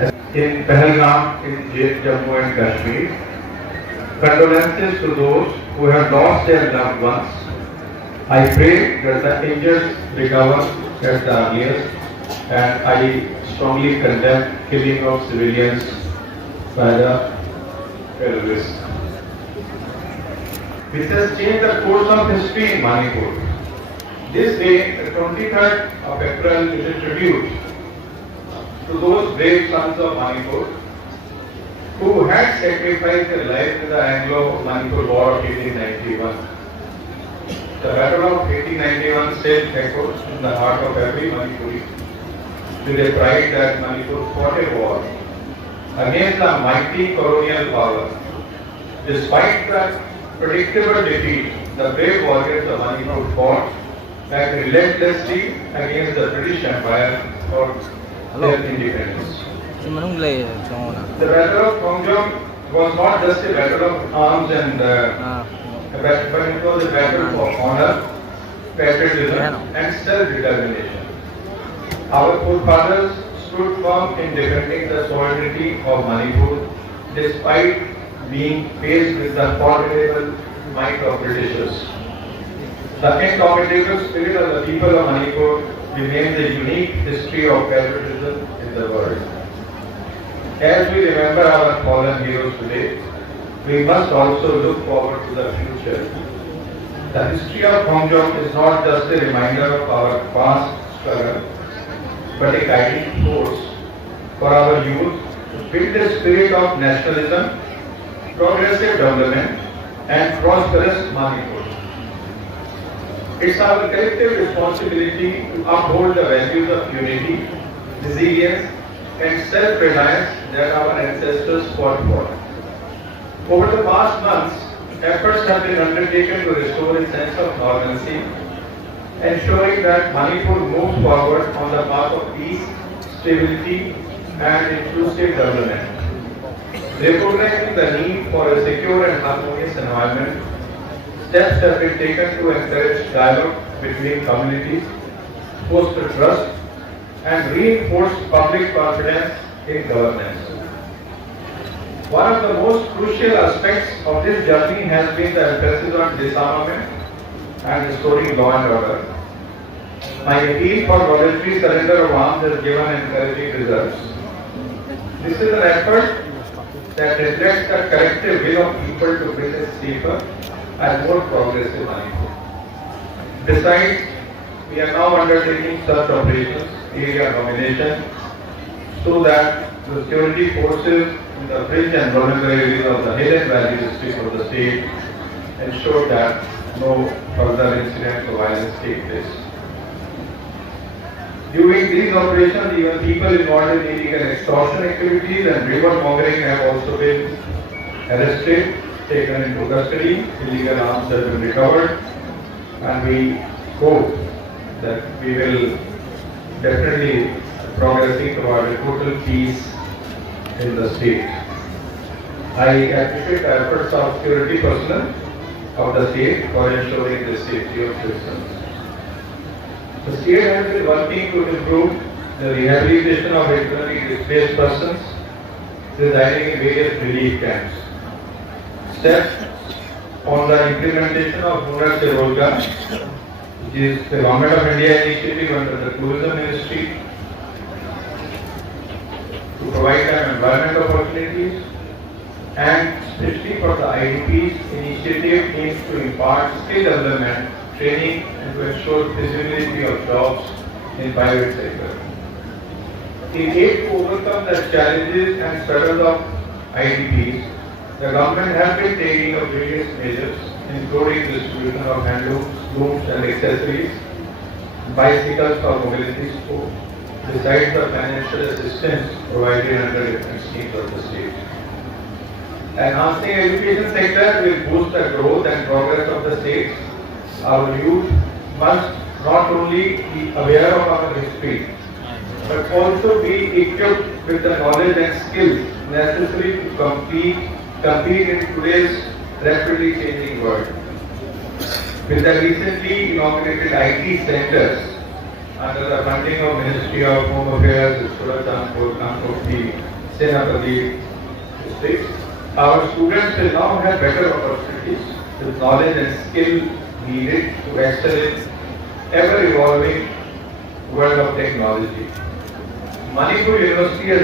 in Pahalgam in Jammu and Kashmir. Condolences to those who have lost their loved ones. I pray that the injured recover at the earliest, and I strongly condemn killing of civilians by the terrorists. This has changed the course of history in Manipur. This day, the 23rd of April, is a tribute to those brave sons of Manipur who had sacrificed their lives in the Anglo-Manipur War of 1891. The Battle of 1891 still echoes in the heart of every Manipuri with a pride that Manipur fought a war against the mighty colonial power. Despite the predictable defeat, the brave warriors of Manipur fought back relentlessly against the British Empire for their independence. The Battle of Khongjang was not just a battle of arms but it was a battle for honor, patriotism and self-determination. Our forefathers stood firm in defending the sovereignty of Manipur despite being faced with the formidable might of Britishers. The indomitable spirit of the people of Manipur remains a unique history of patriotism in the world. As we remember our fallen heroes today, we must also look forward to the future. The history of Khongjang is not just a reminder of our past struggle, but a guiding force for our youth to build a spirit of nationalism, progressive development, and prosperous Manipur. It's our collective responsibility to uphold the values of unity, resilience, and self-reliance that our ancestors fought for. Over the past months, efforts have been undertaken to restore a sense of normalcy, ensuring that Manipur moves forward on the path of peace, stability, and inclusive development. Recognizing the need for a secure and harmonious environment, steps have been taken to encourage dialogue between communities, foster trust, and reinforce public confidence in governance. One of the most crucial aspects of this journey has been the emphasis on disarmament and restoring law and order. My appeal for voluntary surrender of arms has given encouraging results. This is an effort that reflects the collective will of people to build a safer and more progressive Manipur. Besides, we are now undertaking such operations, area nomination, so that the security forces in the fringe and vulnerable areas of the hill and valley district of the state ensure that no further incidents of violence take place. During these operations, even people involved in illegal extortion activities and river mongering have also been arrested, taken into custody, illegal arms have been recovered, and we hope that we will definitely progressing toward a total peace in the state. I appreciate the efforts of security personnel of the state for ensuring the safety of citizens. The state has been working to improve the rehabilitation of internally displaced persons residing in various relief camps. Steps on the implementation of Hunar Se Rozgar, which is the Government of India initiative under the Tourism Ministry, to provide them employment opportunities, and especially for the IDPs, initiative aims to impart skill development, training, and to ensure feasibility of jobs in private sector. In aid to overcome the challenges and struggles of IDPs, the government has been taking up various measures, including distribution of handlooms, looms and accessories, bicycles for mobility support, besides the financial assistance provided under different schemes of the state. Enhancing education sector will boost the growth and progress of the state. Our youth must not only be aware of our history, but also be equipped with the knowledge and skills necessary to compete in today's rapidly changing world. With the recently inaugurated IT centers, under the funding of Ministry of Home Affairs, Surattanpur, Kanpur, Senapati districts. Our students will now have better opportunities with knowledge and skill needed to excel in ever-evolving world of technology. Manipur University has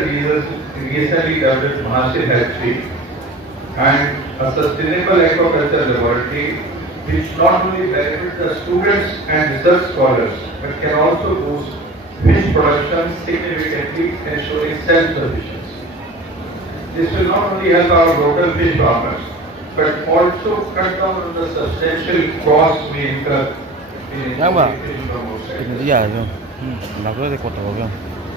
recently developed Mahasid Hatchery and a sustainable aquaculture laboratory which not only benefits the students and research scholars but can also boost fish production significantly, ensuring self-sufficiency. This will not only help our local fish farmers but also cut down on the substantial costs we incur in fishing from outside.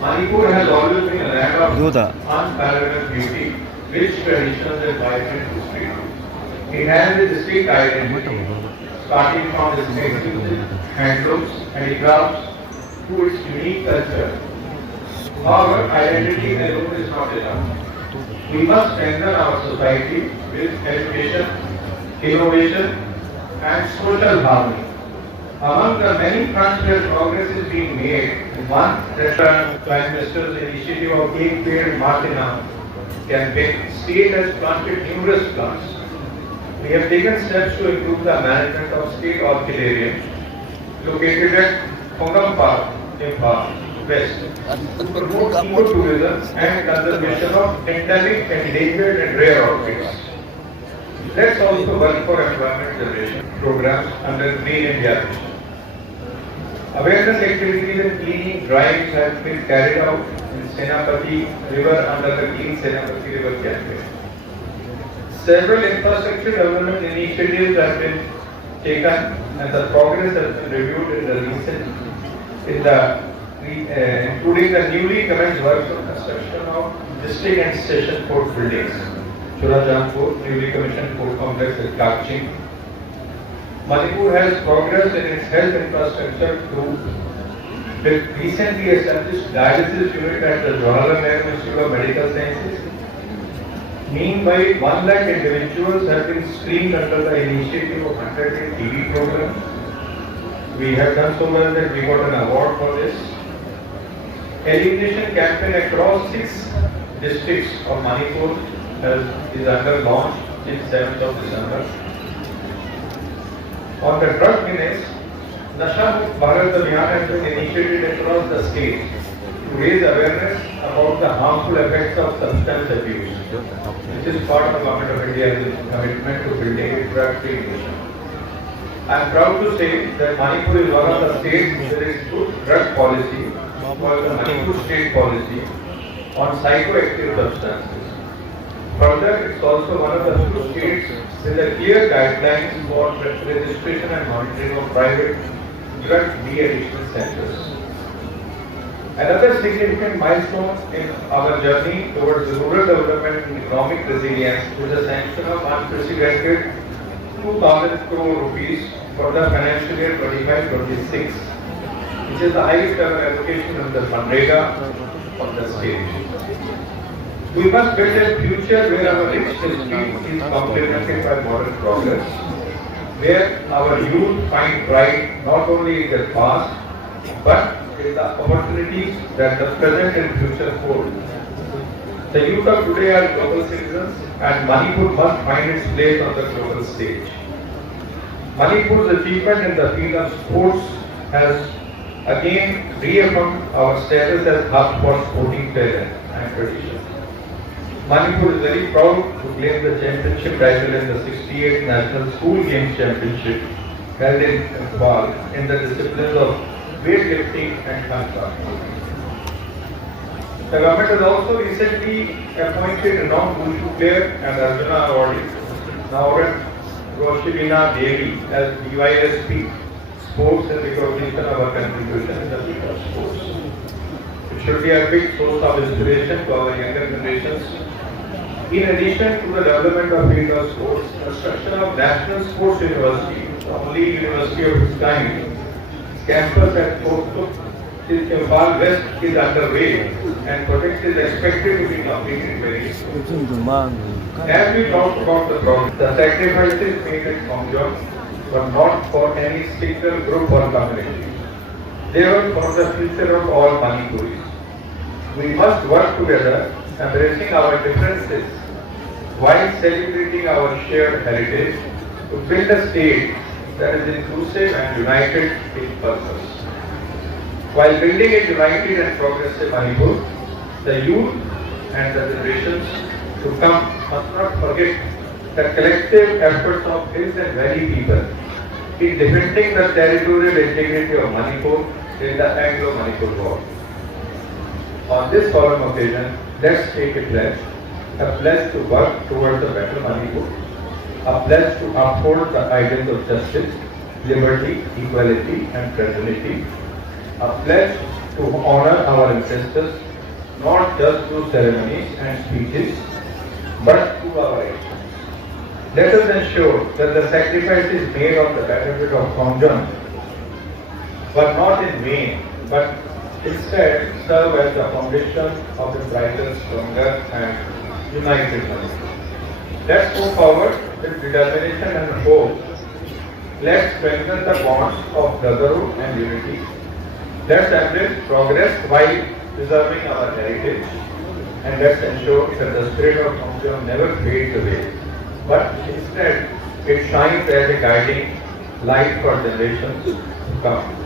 Manipur has always been a land of unparalleled beauty, rich traditions and vibrant history. It has a distinct identity, starting from its textiles, handlooms, handicrafts to its unique culture. However, identity alone is not enough. We must strengthen our society with education, innovation, and social harmony. Among the many fronts where progress is being made, one that the Prime Minister's initiative of Ek Ped Martina campaign, state has planted numerous plants. We have taken steps to improve the management of state orchidarium located at Khongjang Park, Imphal, West, to promote ecotourism and conservation of endemic, endangered and rare orchids. Let's also work for employment generation programs under Green India Mission. Awareness activities and cleaning drives have been carried out in Senapati River under the Clean Senapati River campaign. Several infrastructure development initiatives have been taken and the progress has been reviewed in the including the newly commenced works of construction of district and station port buildings. Surattanpur, newly commissioned port complex at Khongjang. Manipur has progressed in its health infrastructure through the recently established dialysis unit at the Bhalla Institute of Medical Sciences. Meanwhile, 1 lakh individuals have been screened under the initiative of 100-day TB program. We have done so well that we got an award for this. Elimination campaign across 6 districts of Manipur is under launch till 7th of December. On the drug menace, Nasha Mukt Bharat Abhiyan has been initiated across the state to raise awareness about the harmful effects of substance abuse, which is part of the Government of India's commitment to building a drug-free nation. I am proud to say that Manipur is one of the states with its good drug policy, called the Manipur State Policy, on psychoactive substances. Further, it's also one of the few states with a clear guidelines for registration and monitoring of private drug de-addiction centers. Another significant milestone in our journey towards rural development and economic resilience is the sanction of unprecedented 2,000 crore rupees for the financial year 25-26, which is the highest ever allocation of the Manrega of the state. We must build a future where our rich history is complemented by modern progress, where our youth find pride not only in their past, but in the opportunities that the present and future hold. The youth of today are global citizens and Manipur must find its place on the global stage. Manipur's achievement in the field of sports has again reaffirmed our status as hub for sporting talent and tradition. Manipur is very proud to claim the championship title in the 68th National School Games Championship held in Imphal in the disciplines of weightlifting and Khongjang. The government has also recently appointed a non-Wushu player and Arjuna awardee, Naurat Roshibina Devi, as DYSP Sports in recognition of our contribution in the field of sports. It should be a big source of inspiration to our younger generations. In addition to the development of field of sports, construction of National Sports University, the only university of its kind, its campus at Imphal West is underway and project is expected to be completed very soon. As we talked about the progress, the sacrifices made at Khongjang were not for any single group or community. They were for the future of all Manipuris. We must work together, embracing our differences, while celebrating our shared heritage to build a state that is inclusive and united in purpose. While building a united and progressive Manipur, the youth and the generations to come must not forget the collective efforts of hills and valley people in defending the territorial integrity of Manipur in the Anglo-Manipur War. On this solemn occasion, let's take a pledge to work towards a better Manipur, a pledge to uphold the ideals of justice, liberty, equality and fraternity, a pledge to honor our ancestors not just through ceremonies and speeches, but through our actions. Let us ensure that the sacrifices made on the battlefield of Khongjang were not in vain, but instead serve as the foundation of a brighter, stronger and united Manipur. Let's move forward with determination and hope. Let's strengthen the bonds of brotherhood and unity. Let's embrace progress while preserving our heritage, and let's ensure that the spirit of Khongjang never fades away, but instead it shines as a guiding light for generations to come.